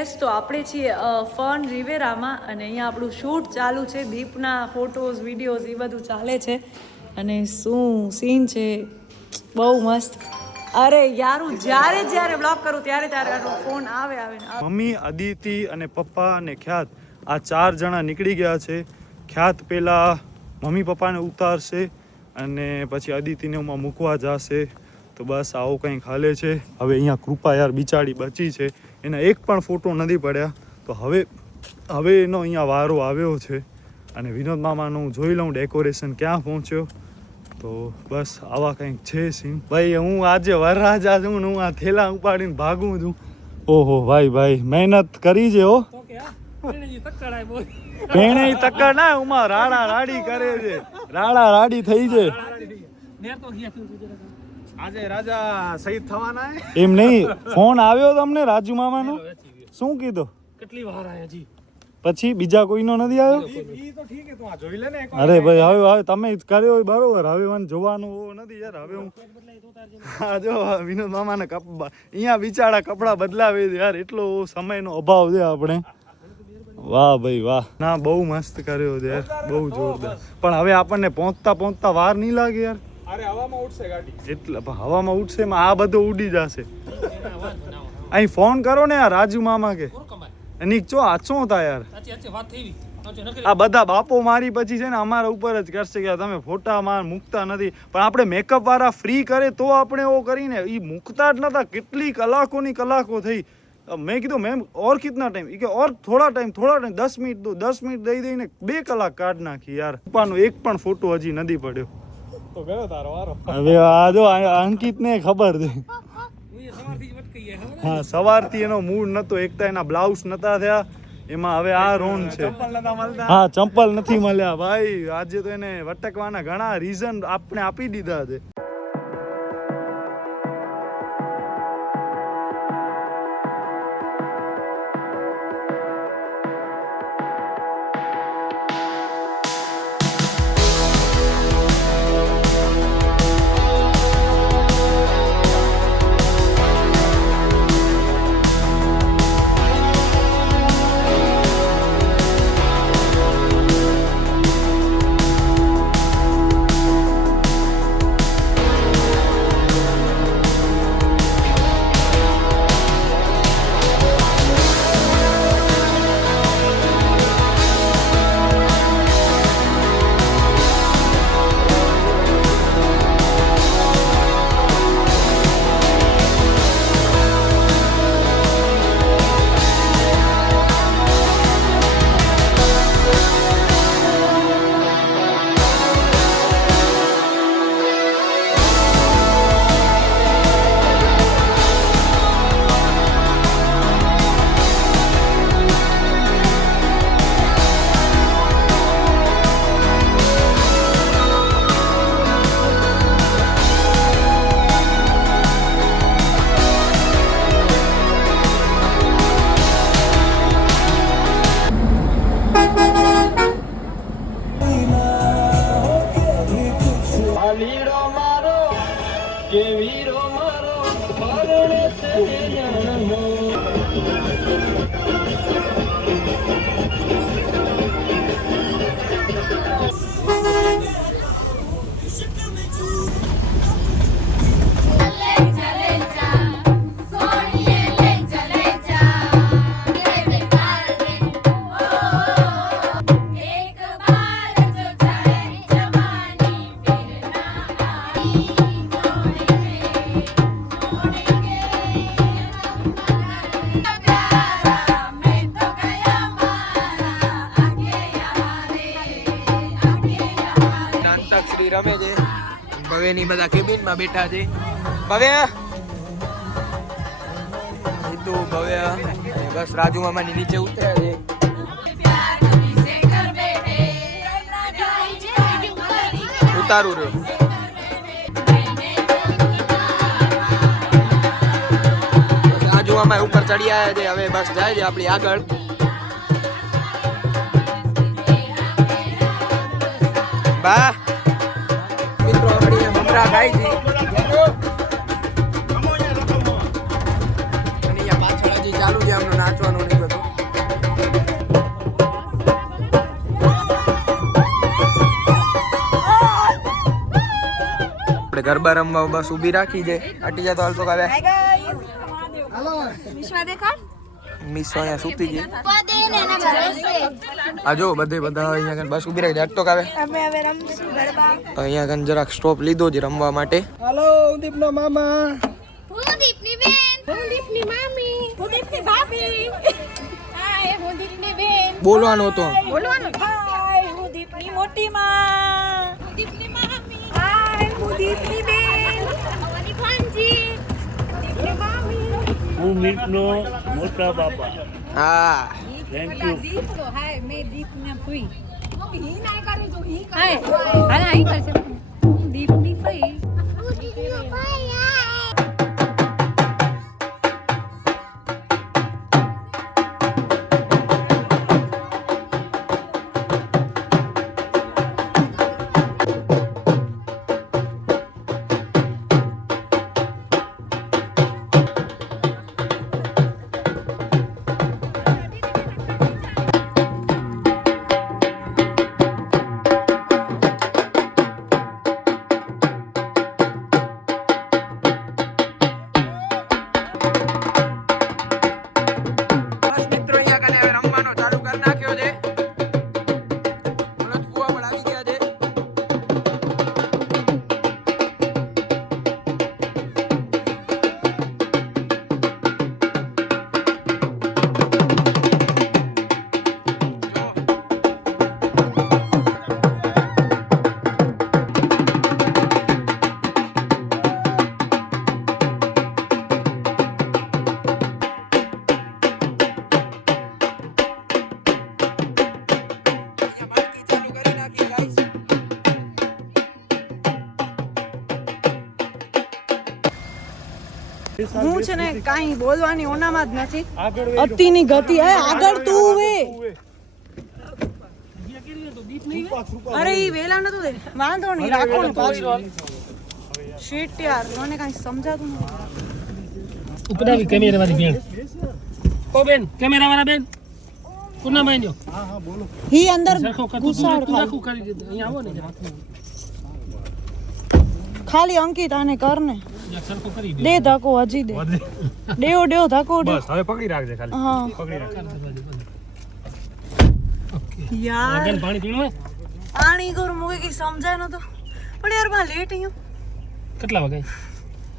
Gas તો આપણે છીએ ફન રિવેરામાં અને અહીંયા આપણું શૂટ ચાલુ છે. દીપના ફોટોઝ વિડીયોઝ એ બધું ચાલે છે અને શું સીન છે બહુ મસ્ત. અરે યાર હું જ્યારે બ્લોગ કરું ત્યારે ફોન આવે. મમ્મી, અદિતિ અને પપ્પા અને ખ્યાત આ 4 જણા નીકળી ગયા છે. ખ્યાત પેલા મમ્મી પપ્પાને ઉતારશે અને પછી અદિતિને ઉમાં મૂકવા જશે. તો બસ આવો કંઈક હાલે છે. હવે અહીંયા કૃપા યાર બિચારી બચી છે, એના એક પણ ફોટો નથી પડ્યા. તો હવે એનો અહીંયા વારો આવ્યો છે અને વિનોદ મામાનું જોઈ લઉં ડેકોરેશન ક્યાં પહોંચ્યો. તો બસ આવા કંઈક છે સીન. ભાઈ હું આજે વરરાજા છું ને હું આ થેલા ઉપાડીને ભાગું છું. ઓહો ભાઈ મહેનત કરી છે હો. ભેણે તક્કર ના ઉમાં રાડા રાડી કરે છે, રાડા રાડી થઈ છે. આજે રાજા શહીદ થવાના એમ નહીં, ફોન આવ્યો તમને રાજુ મામાનો? શું કીધું? કેટલી વાર આયા જી? પછી બીજા કોઈનો નથી આવ્યો? ઈ તો ઠીક છે, તું આ જોઈ લે ને. અરે ભાઈ હવે તમે જ કર્યો હોય બરોબર. હવે મને જોવાનું નથી યાર. હવે હું હા જો વિનોદ મામાને અહીંયા બિચારા કપડા બદલાવે છે યાર, એટલો સમયનો અભાવ છે આપણે. વાહ ભાઈ વાહ, ના બહુ મસ્ત કર્યો છે યાર, બહુ જોરદાર. પણ હવે આપણને પહોંચતા વાર નહીં લાગે યાર. અરે હવામાં ઉડશે ગાડી. એટલે હવામાં ઉડશે એમાં આ બધું ઉડી જશે. અહીં ફોન કરો ને યાર રાજુ મામા કે એની ચો આચો હતા યાર. આ બધા બાપો મારી પછી છે ને અમારા ઉપર જ કરશે કે તમે ફોટા મૂકતા નથી. પણ આપણે મેકઅપ વાળા ફ્રી કરે તો આપણે એવો કરીને એ મૂકતા જ નતા. કેટલી કલાકોની કલાકો થઈ. મેં કીધું મેમ ઓર કિતના ટાઈમ? કે ઓર થોડા ટાઈમ 10 મિનિટ દો. 10 મિનિટ દઈને 2 કલાક કાઢ નાખી યાર. પપ્પાનો એક પણ ફોટો હજી નથી પડ્યો. તો ગયો તારો વારો. હવે આ જો અંકિતને ખબર છે. હા સવારથી એનો મૂડ નતો. એક તો એના બ્લાઉઝ નતા થયા, એમાં હવે આ રોન છે. હા ચંપલ નથી મળ્યા ભાઈ. આજે તો એને વટકવાના ઘણા રીઝન આપણે આપી દીધા છે. રમે છે. ભવ્યની બધા કેબિનમાં બેઠા છે. ભવ્ય સીધું ભવ્ય બસ રાજુ મામાની નીચે ઉતરે છે. ઉતારું રહ્યો. રાજુ મામા ઉપર ચડી આવ્યા છે. હવે બસ જાય છે આપણી આગળ. બા મિત્રો આપણી મમરા ગાય છે અને અહીંયા પાછળ હજી ચાલુ છે આમનું નાચવાનું. ગરબા રમવા બસ ઊભી રાખી છે. અટી જા તો હાલ તો કાલે મિસ અહીંયા સૂતી છે. આ જો બધા અહીંયા કન બસ ઊભી રાખી અટ તો કાવે અહીંયા કન જરાક સ્ટોપ લીધો છે રમવા માટે. હાલો દીપનો મામા. હું દીપની બેન, હું દીપની મામી, હું દીપની ભાભી. હાય, હું દીપની બેન. બોલવાનો હતો. બોલવાનું. હાય, હું દીપની મોટી માં. હું દીપની મામી. હાય, હું દીપની બેન. અમારી ભાંજી. દીપની મામી. હું મિલ્કનો મોટા બાપા. હા થેન્ક યુ. દીપ તો હાય, મેં દીપને ફઈ. હી ના કરે તો હી કરે. હાય, હાય હી કરશે. હું દીપની ફઈ. હું દીપનો ભાઈ. બસ મિત્રો અહીંયા કને હવે રમવાનો ચાલુ કરી નાખ્યો છે. બળદ કુવા પણ આવી ગયા છે. ચાલુ કરી નાખીએ ગાઈસ. હું છે ને કાંઈ બોલવાની ઓનામાં જ નથી. અતિની ગતિ હે આગળ તું વે. અરે ઈ વેલા નતું દે વાંધો નહીં રાખો ને પાછું. શીટ યાર મને કાંઈ સમજાતું નથી. ઉપડાવી કેમેરા વાળી બેન. ઓ બેન કેમેરા વાળા બેન. કુના બેન જો. હી અંદર સરખો કરતો ગુસાડ તું ખાલી. રાખું કરી દે. અહીંયા આવો ને જરા. ખાલી અંકિત આને કર ને જરાક સરખો કરી દે. દે ધક્કો હજી દે દેવો દેવો ધક્કો દે. બસ હવે પકડી રાખજે ખાલી. હા પકડી રાખ. યાર બેન પાણી પીણું હે? પાણી કરું મુકે કી સમજાય નતો પણ યાર માં લેટ અહીંયા કેટલા વાગે?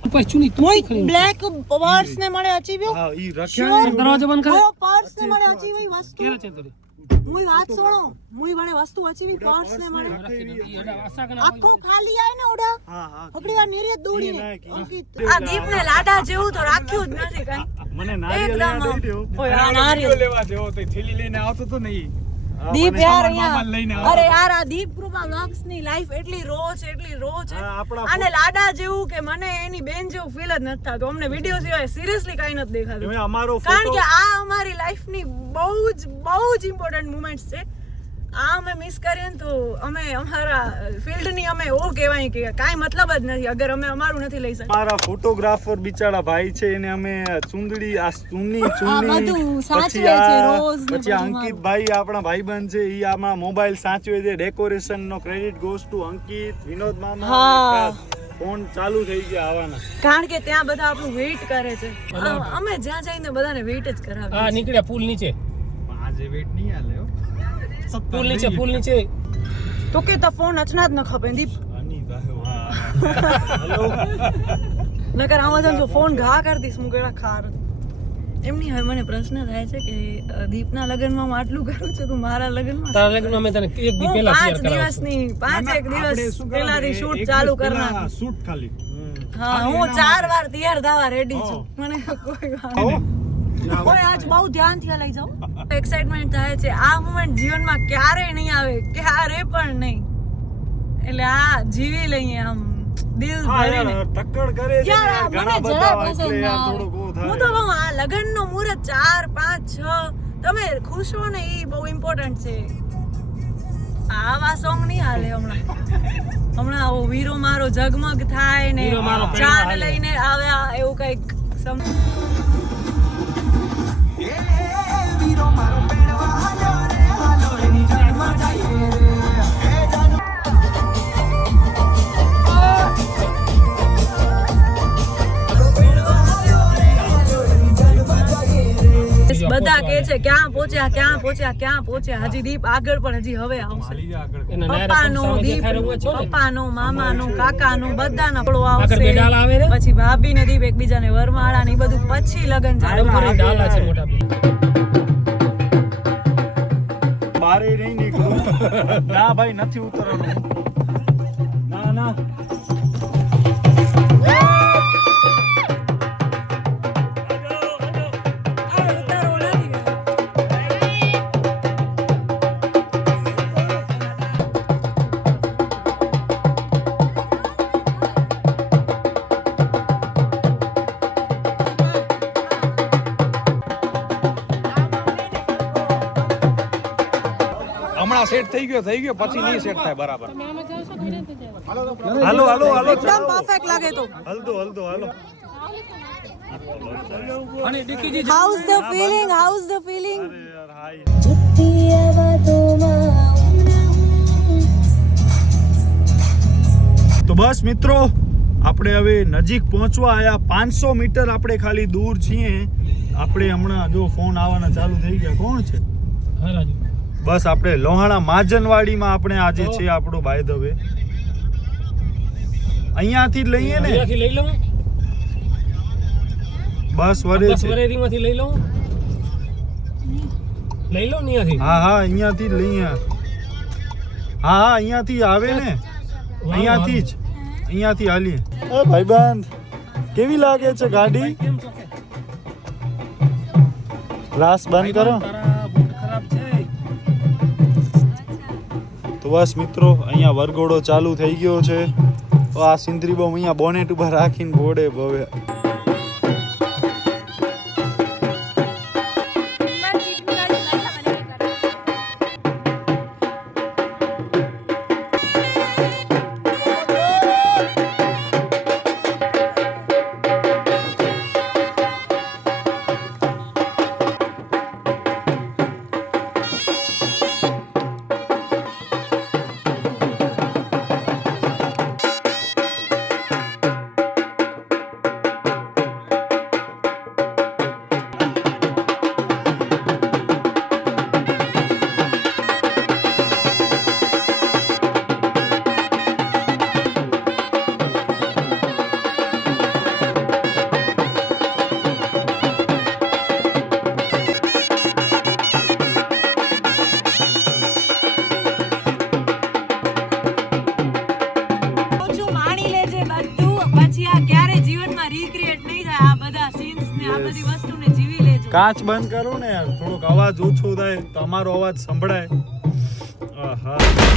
ઉપર ચૂની તું મોય બ્લેક પર્સ ને મળે અચીવ્યો હા ઈ રખ્યા દરવાજો બંધ કરે. ઓ પર્સ ને મળે અચીવી વસ્તુ કેરા છે તોરી? મુય વાત સુનો મુય બણે વસ્તુ અચીવી પર્સ ને મળે રાખી દે. ઈ એડા આશા કના આખો ખાલી આય ને ઓડા હા હા પકડી વાર નીરે દોડીને અંકિત આ દીપ ને લાડા જેવું તો રાખ્યું જ નથી કાઈ મને નારિયેળ એકદમ લેવા દઈ દો. ઓય આ નારિયેળ લેવા જેવો તો થેલી લઈને આવતો તો નહીં. દીપ યાર મામા લઈને અહીંયા અરે યાર આ દીપ કૃપા વ્લોગ્સ ની લાઈફ એટલી રો છે હા, આપણા અને લાડા જેવું કે મને એની બેન જેવું ફીલ જ નથી થતું અમને વિડીયો સિવાય સિરિયસલી કાઈ નથી દેખાતું હવે અમારો કારણ કે ફોટો આ અમારી લાઈફ ની બહુ જ ઇમ્પોર્ટન્ટ મોમેન્ટ્સ છે આ અમે મિસ કરીએ ને તો અમે અમારા ફિલ્ડ ની અમે ઓ કહેવાય કે કાઈ મતલબ જ નથી અગર અમે અમારું નથી લઈ શકતા મારા ફોટોગ્રાફર બિચારા ભાઈ છે એને અમે ચુંદડી આ ચૂની બધું સાચવે પછી છે, આ રોઝ ને પછી બધું અંકિત ભાઈ આપણા ભાઈબંધ છે ઈ આમાં મોબાઈલ સાચવે છે ડેકોરેશન નો credit goes to Ankit Vinod મામા હા. અને ફોન ચાલુ થઈ ગયા આવવાના કારણ કે ત્યાં બધા આપણું વેઇટ કરે છે અમે જ્યાં જઈને બધાને વેઇટ જ કરાવીએ આ નીકળ્યા પુલ નીચે. આજે વેટ નહીં આલે હો. પુલ નીચે. તો કે તો ફોન અચના જ ન ખપે દીપ આની ગાયો હેલો નકર આમાં જામ જો ફોન ઘા કરી દઈશ હું કેળા ખાર એમની હવે મને પ્રશ્ન થાય છે કે દીપના લગ્નમાં હું આટલું કરું છું તું મારા લગ્નમાં તારા લગ્નમાં મેં તને એક દી હું પહેલા 5 તૈયાર કરાવ્યો. દિવસની 5 આપણે દિવસ શું પહેલાથી કરવાનું? શૂટ એક ચાલુ દિવસ પહેલા કરનાર શૂટ ખાલી હા હું 4 વાર તૈયાર થવા રેડી છું મને કોઈ વાંધો નહીં. ઓય આજ બહુ ધ્યાનથી લઈ જાઉં એક્સાઇટમેન્ટ થાય છે આ મોમેન્ટ જીવનમાં ક્યારેય નહીં આવે ક્યારે પણ નહીં એટલે આ જીવી લઈએ આમ દિલ હા ભરીને યાર ટક્કર કરે છે યાર ને, આ ઘણા મને બધા જરા હોય પસંદ એટલે ના યાર આવે. થોડુંક ઓ હું થાય તો કહું આ લગ્નનો મુહૂર્ત 4 5 6 તમે ખુશ હો ને એ બહુ ઇમ્પોર્ટન્ટ છે આવા સોંગ નહીં હાલે હમણાં આવો વીરો મારો જગમગ થાય ને વીરો મારો પ્રેમ ચાંદ હાલે. લઈને આવ્યા એવું કઈક બધા કે છે ક્યાં પહોંચ્યા હજી દીપ આગળ પણ હજી હવે આવશે પપ્પાનો મામાનો કાકાનો બધાનો આપણો આવશે પછી ભાભી ને દીપ એકબીજાને વરમાળા ને બધું પછી લગન ચાલુ બારે નહીં નીકળું ના ભાઈ નથી ઉતરવાનું ના હમણાં સેટ થઈ ગયો પછી નહીં સેટ થાય બરાબર. હાલો એકદમ પરફેક્ટ લાગે તો હલદો હાલો હાઉસ ધ ફીલિંગ અરે યાર હાય તો બસ મિત્રો આપણે હવે નજીક પહોંચવા આયા 500 મીટર આપણે ખાલી દૂર છીએ આપણે હમણાં જો ફોન આવવાના ચાલુ થઈ ગયા કોણ છે બસ આપણે લોહાણા માજનવાડીમાં આપણે આજે છે આપણો બાય ધ વે અહીંયાથી જ લઈએ ને લઈ લઉં બસ વરે છે વરેરીમાંથી લઈ લઉં ને અહીંયાથી હા અહીંયાથી જ લઈએ હા અહીંયાથી આવે ને અહીંયાથી હાલીએ ભાઈબંધ કેવી લાગે છે ગાડી ગ્લાસ બંધ કરો તો બસ મિત્રો અહીંયા વરઘોડો ચાલુ થઈ ગયો છે આ સિંદરી બોમ અહીંયા બોનેટ ઉપર રાખીને ઘોડે ભવે કાચ બંધ કરો ને યાર થોડોક અવાજ ઓછો થાય તો અમારો અવાજ સંભળાય આહા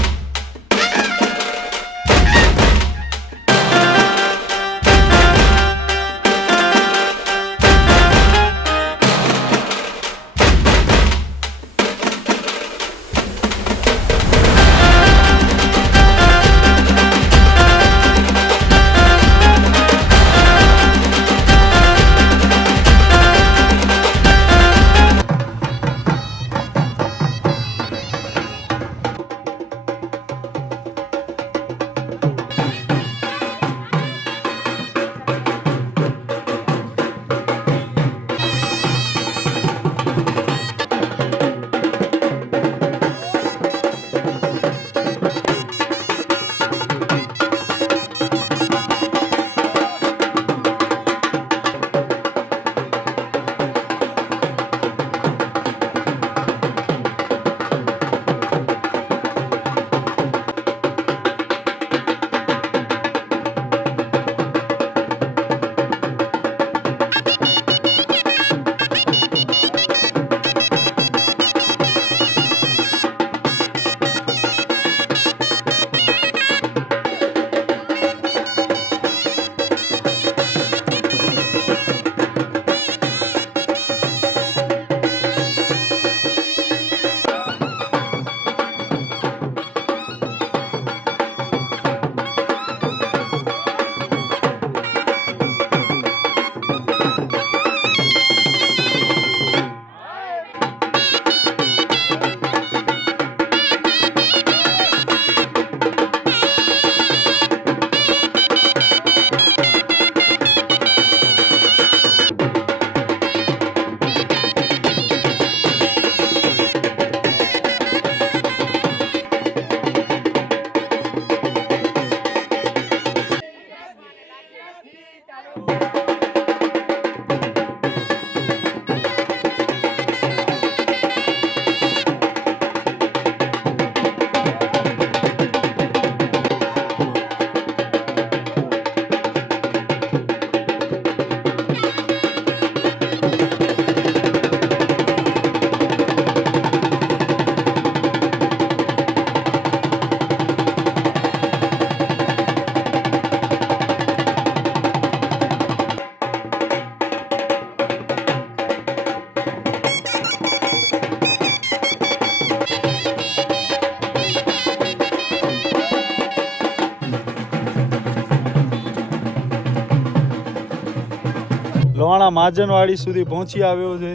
લોહાણા મહાજનવાડી સુધી પહોંચી આવ્યો છે.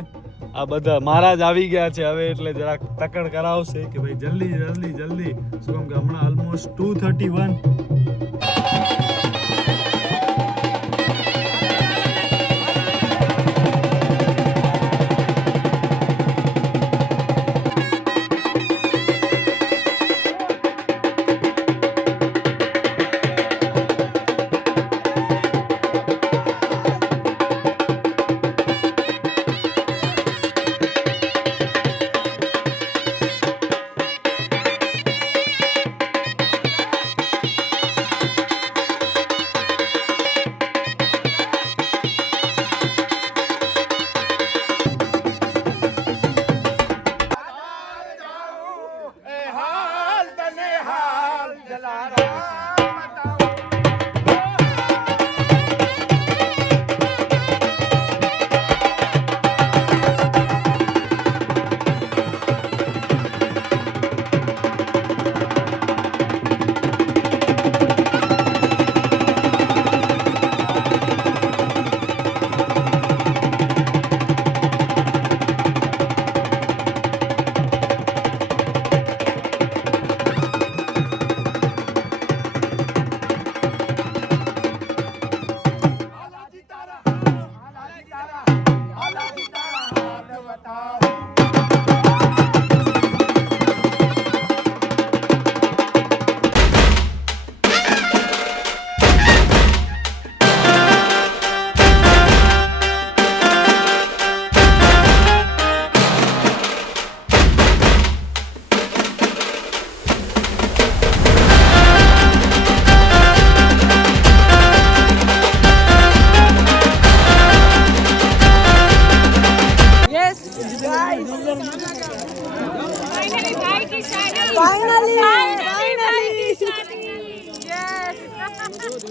આ બધા મહારાજ આવી ગયા છે હવે, એટલે જરાક તકડ કરાવશે કે ભાઈ જલ્દી જલ્દી જલ્દી. શું કેમ કે હમણાં ઓલમોસ્ટ 2:31.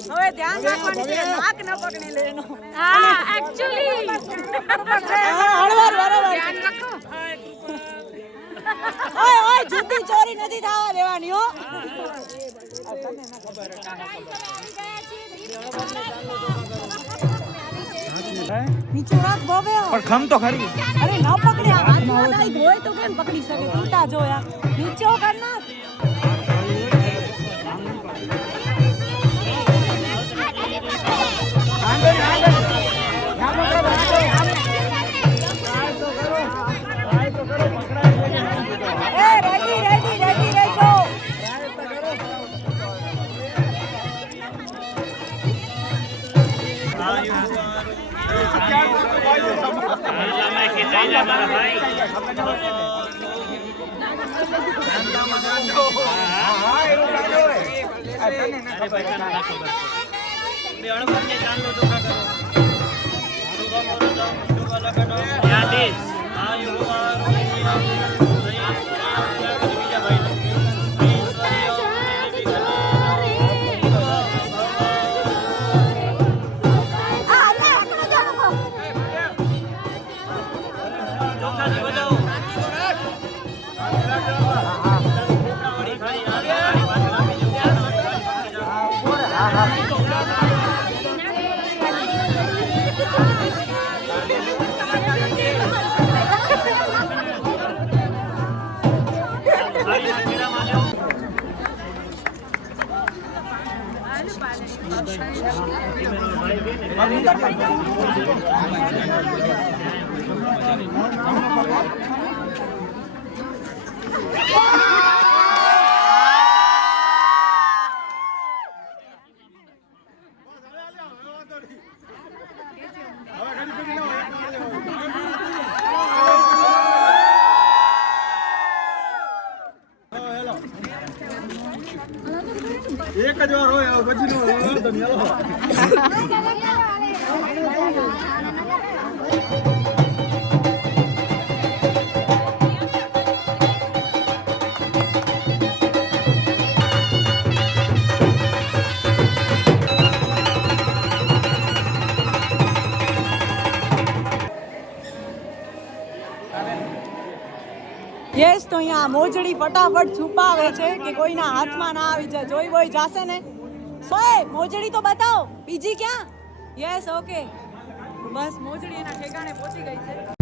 હવે ધ્યાન રાખવાનું છે, નાક ન પકડી લેનો. હા એકચ્યુઅલી હળવાર બરાબર ધ્યાન રાખો. ઓય ઓય જુદી ચોરી નથી થવા દેવાની હો. નીચે રાખ બોબે. પણ ખમ તો ખરી. અરે ન પકડે, હાથમાં કઈ હોય તો કેમ પકડી શકે? ઉલટા જો યાર, નીચે કર નાખ. યસ તો અહીંયા મોજડી ફટાફટ છુપાવે છે કે કોઈના હાથમાં ના આવી જાય. જોઈ બોઈ જાશે ને સોય મોજડી તો બતાવો બીજી ક્યાં. યસ ઓકે બસ મોજડી એના ઠેકાણે પહોંચી ગઈ છે.